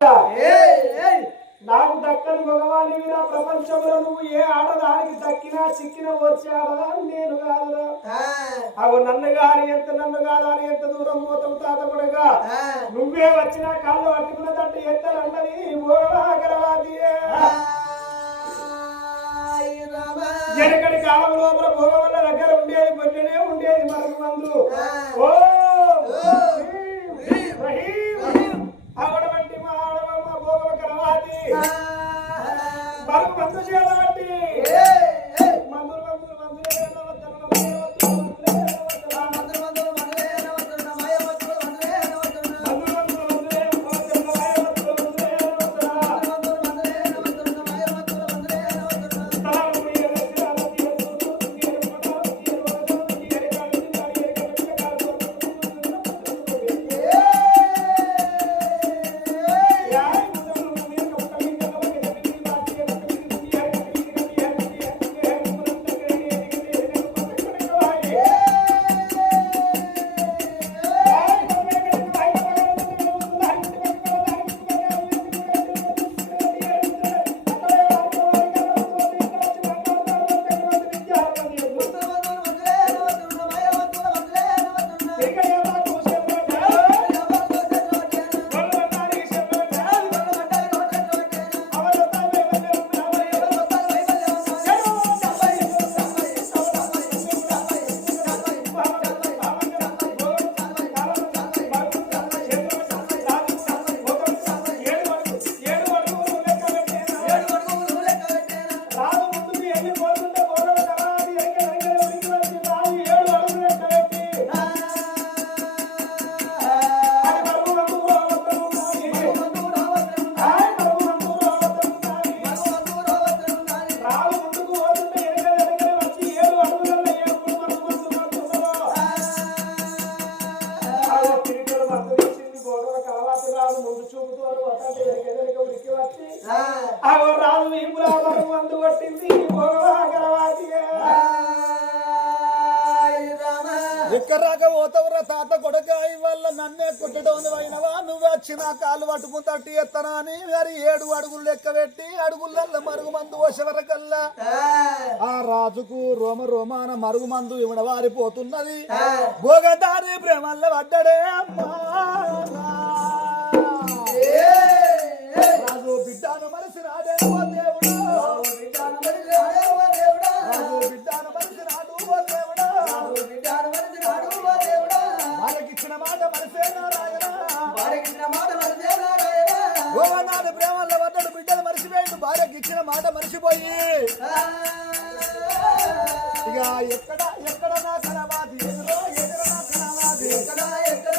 నాకు దక్కని భగవాని మీద ప్రపంచంలో నువ్వు ఏ ఆడదానికి దక్కినా చిక్కిన వచ్చే ఆడదా నేను కాదురా. అవు నన్ను గాని నన్ను కాదని ఎంత దూరం పోతావు తాత కొడగా నువ్వే వచ్చినా కాళ్ళు పట్టుకున్నదంటే ఎత్తనన్నది భోగవాది. ఎనకటి కాలం లోపల భోగవల్ల దగ్గర ఉండేది బొట్టనే ఉండేది మరుగు మందు. ఓ అవడమంటి మా ఆడవమ్మ భోగవ కరవాది మరుగు మందు చేయబట్టి మందులు మందులు ఎక్కరాక పోతవరా తాత కొడకాయి వల్ల నన్నే కొట్టడం అయినవా నువ్వు వచ్చి నా కాళ్ళు పట్టుకుని తట్టి ఎత్తనా అని మరి 7 అడుగులు లెక్క పెట్టి అడుగులల్ల మరుగు మందు వరకల్లా ఆ రాజుకు రోమాన మరుగు మందు ఇవిడ వారిపోతున్నది. భోగదారి ప్రేమల్ల పడ్డడే అమ్మా రాజు బిడ్డాను మనిషి రాడే ఓ దేవుడు రాజు బిడ్డాను మనిషి రాడు ఓ దేవుడు వాళ్ళకిచ్చిన మాట మనసే నారాయణ నాడు ప్రేమల్లో పడ్డాడు బిడ్డలు మరిచిపోయాడు భార్యకి ఇచ్చిన మాట మరిచిపోయి ఇక ఎక్కడ నా కలవాది ఎదురో నా కలవాది ఎక్కడ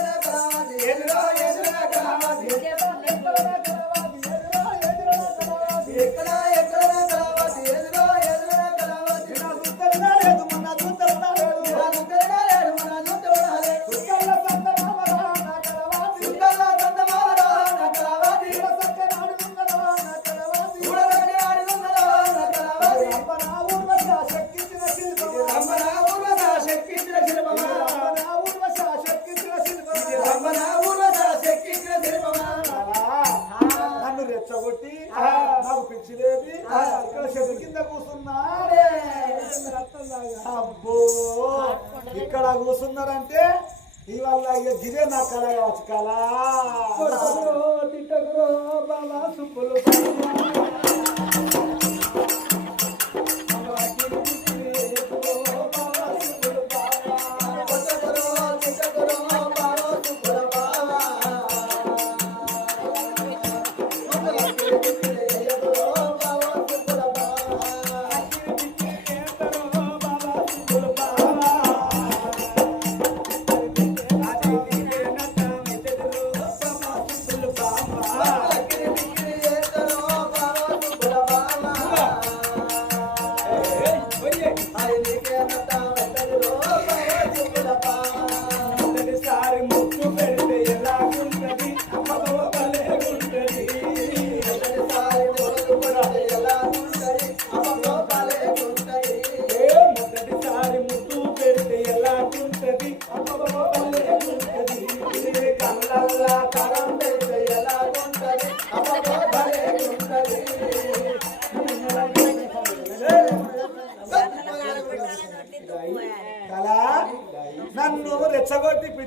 నా కలవాది ఎదురో నా కలవాది నాకు పిచ్చిలేది ఇక్కడ చెట్టు కింద కూర్చున్నా. అబ్బో ఇక్కడ కూర్చున్నారంటే ఇవాళ గిరే నా కళ కావచ్చు. కళ తిట్టకురో బాబా సుప్పులు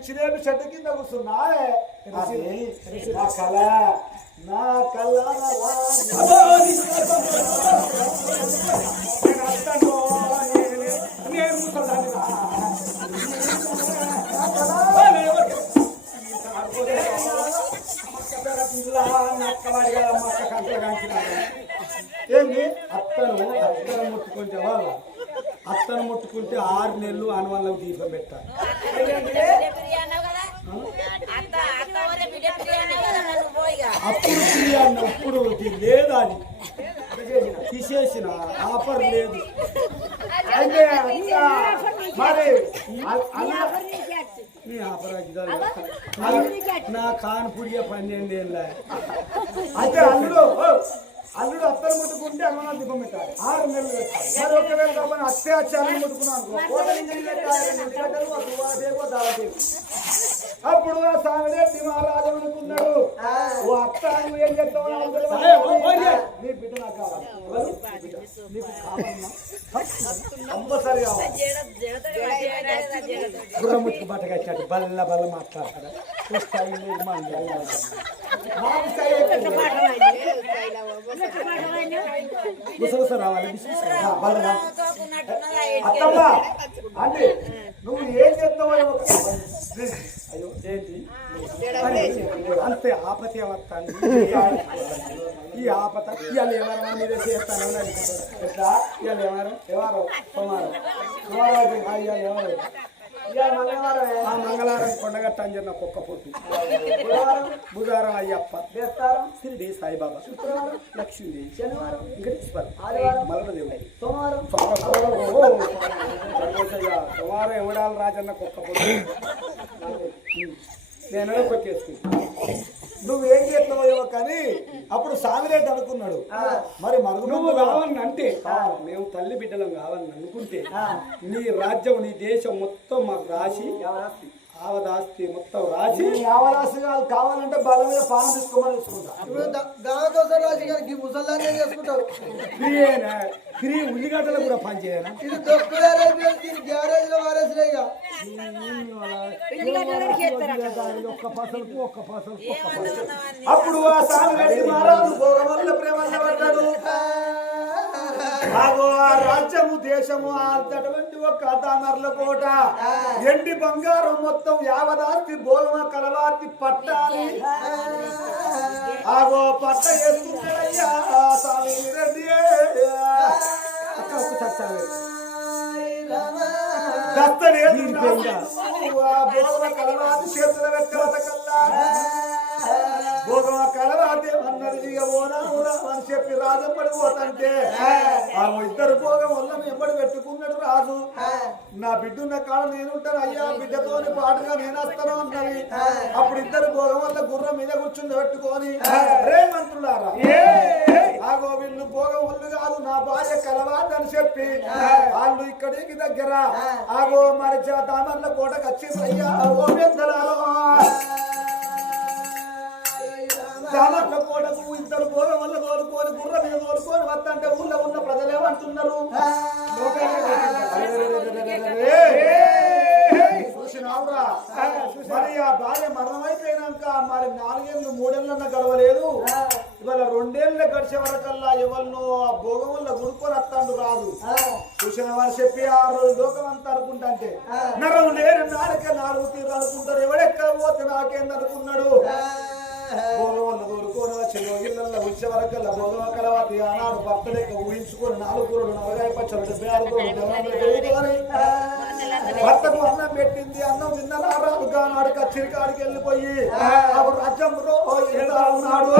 పిచ్చిలేడు చెట్టు కింద కూర్చున్నా నా కళ నా కళ ఏంది అత్తను ముట్టుకుంటే వాళ్ళ అత్తను ముట్టుకుంటే 6 నెలలు ఆనవాళ్ళకు దీపం పెట్టాలి. అప్పుడు ప్రియాన్న ఇప్పుడు లేదు, అది తీసేసిన ఆఫర్ లేదు. అయితే మరి నీ ఆఫర్ నా కాన్పుడిగా 12 ఏళ్ళ అయితే అల్లుడు అత్తను ముట్టుకుంటే అన్న దీపం పెట్టాలి 6 నెలలు పెట్టాలి. మరి ఒకవేళ కాబట్టి అత్తే వచ్చి అల్లు ముట్టుకున్నాను అప్పుడు సామిరెడ్డి మహారాజు అనుకున్నాడు, ఓ అత్త నువ్వు ఏం చెప్తావు నీ బిడ్డ నాకు కావాలి, నీకు కావాలన్నా కంపల్సరీ కావాలి. గుర్రముచ్చి బట్ట కట్టాడు బల్ల బల్ల మాట్లాడతాడు రావాలి. అత్తమ్మా అంటే నువ్వు ఏం చెప్తావో అయ్యో ఏంటి అంతే ఆపతి వస్తాను ఈ ఆపత ఇవాళ ఎవరన్నా మీరే చేస్తాను ఎట్లా ఇవాళ ఎవరు సోమవారం ఇవాళ ఎవరు మంగళవారం కొండగట్ట అని చెప్పిన కుక్క పొట్టు, బుధవారం అయ్యప్ప, బేస్తారం షిరిడి సాయిబాబా, శుక్రవారం లక్ష్మీదేవి, శనివారం వెంకటేశ్వర, ఆదివారం మల్లదేవుడు, సోమవారం ఎవడాలి రాజన్న కుక్క పొట్టు నేను కొట్టేసుకుంటా. నువ్వేం చేస్తావో కానీ అప్పుడు సామిరెడ్డి అనుకున్నాడు, మరి నువ్వు కావాలని అంటే మేము తల్లి బిడ్డలం కావాలని అనుకుంటే నీ రాజ్యం నీ దేశం మొత్తం మాకు రాసి ఆవదాస్తి మొత్తం రాసి ఆవదాస్తి కావాలంటే బలం మీద పాలన తీసుకోమని తీసుకుంటా. ఇప్పుడు దానికోసం రాజు గారికి ముసల్దాన్ని చేసుకుంటావు. ఫ్రీ ఉల్లిగడ్డలు కూడా పని చేయను. ఇది గ్యారేజ్ లో వారేసినాయి. ఒక్క పసలకు అప్పుడు ఆ సామిరెడ్డి మహారాజు భోగవల్ల ప్రేమల్ల పడ్డాడు. ఆ రాజ్యము దేశము అటువంటి ఒక దానర్ల కోట ఎండి బంగారం మొత్తం యావదాస్తి భోగమ కలవాతి పట్టాలి. ఆగో పట్ట వేసుకుంటాడయ్యా సామిరెడ్డి. భోగమ కలవాతి చేతుల వెక్కలకల్లా భోగమ కలవాతి అన్నది అని చెప్పి రాజు పడిపోతుంటే ఆ ఇద్దరు భోగం వల్ల ఎంబడి పెట్టుకున్నాడు రాజు. నా బిడ్డున్న కాడ నేనుంటాను అయ్యా, బిడ్డతోని పాటుగా నేను వస్తాను అన్నది. అప్పుడు ఇద్దరు భోగం వల్ల గుర్రం మీద కూర్చుని పెట్టుకొని రే మంత్రులారా ఆగో వీళ్ళు భోగం ఒళ్ళు కాదు నా భార్య కలవాదని చెప్పి వాళ్ళు ఇక్కడికి దగ్గర ఆగో మరి దామర్ల కోటకు వచ్చింది అయ్యా. ఓ పెద్దలారో దామర్ల కోటకు ఇద్దరు భోగం వల్ల తోలుకొని గుర్ర మీద తోలుకొని వద్దంటే ఊళ్ళో ఉన్న ప్రజలేమంటున్నారు, చూసినావురా మరి ఆ భార్య మరణమైపోయినాక మరి 4 ఏళ్ళు 3 ఏళ్ళన్నా గడవలేదు. ఇవాళ 2 ఏళ్ళ గడిచే వరకల్లా ఎవరినో ఆ భోగం వల్ల గుడుకొని వస్తాడు రాదు. చూసిన వారు చెప్పి ఆ రోజు లోకం అంతా అనుకుంటే నరం లేని నాలుక 4 తీరు అనుకుంటారు. ఎవడెక్కడ పోతే నాకేంది అనుకున్నాడు. భోగం వల్ల తోలుకొని వచ్చి ఇళ్ళల్లో వచ్చే వరకల్లా భోగం కలవాతి ఆనాడు భర్త లెక్క ఊహించుకొని 4 కూరలు 40 పచ్చలు 76 భర్తకు అన్నం పెట్టింది. అన్నం తిన్నారా రాదు కానాడు కచ్చిరి కాడికి వెళ్ళిపోయి అప్పుడు రాజ్యంలో ఉన్నాడు.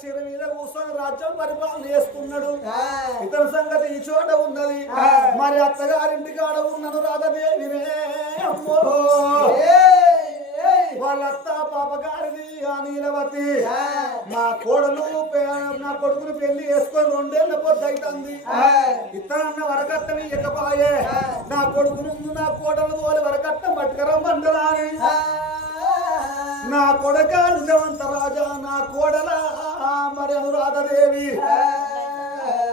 చీర మీద కూర్చొని రాజ్యం పరిపాలన చేస్తున్నాడు. ఇతర సంగతి ఈ చోట ఉన్నది. మరి అత్తగారింటి కాడ ఉన్నను రాధదేవినే అమ్మో. వాళ్ళత్త పాపగారిది ఆ నీలవతి. నా కోడలు నా కొడుకుని పెళ్లి చేసుకొని 2 ఏళ్ల పొద్దైతుంది. ఇతరన్న వరకట్టని ఎక్కపాయే. నా కొడుకును నా కోడలు తోలి వరకట్టం పట్టుకరమ్మంటరాని. నా కొడక నిజవంత రాజా నా కోడల మరి అనురాధదేవి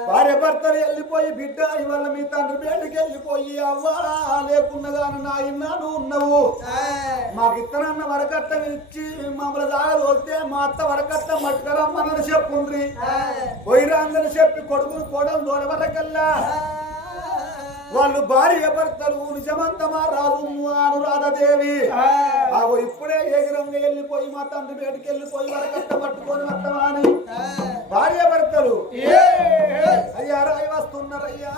భార్య భర్తలు వెళ్ళిపోయి బిడ్డ ఇవాళ మీ తండ్రి బయటికి వెళ్ళిపోయి అవ్వా లేకున్నా గాని నా ఇన్నాను ఉన్నవు. మాకు ఇత్తనన్న వరకట్టం ఇచ్చి మమ్మల్ని దాగదోస్తే మా అత్త వరకట్టం పట్టుకరమ్మని చెప్పుండ్రి. పోయిరాందని చెప్పి కొడుకును కోడలు దోల వరకల్లా వాళ్ళు భార్య భర్తలు నిజమంతమా రాజు అనురాధదేవి ఇప్పుడే ఏగిరంగా వెళ్ళిపోయి మా తండ్రి బయటికి వెళ్ళిపోయి వరకట్ట పట్టుకొని వస్తామని భార్య భర్తలు అయ్యా రాయి వస్తున్నారయ్యా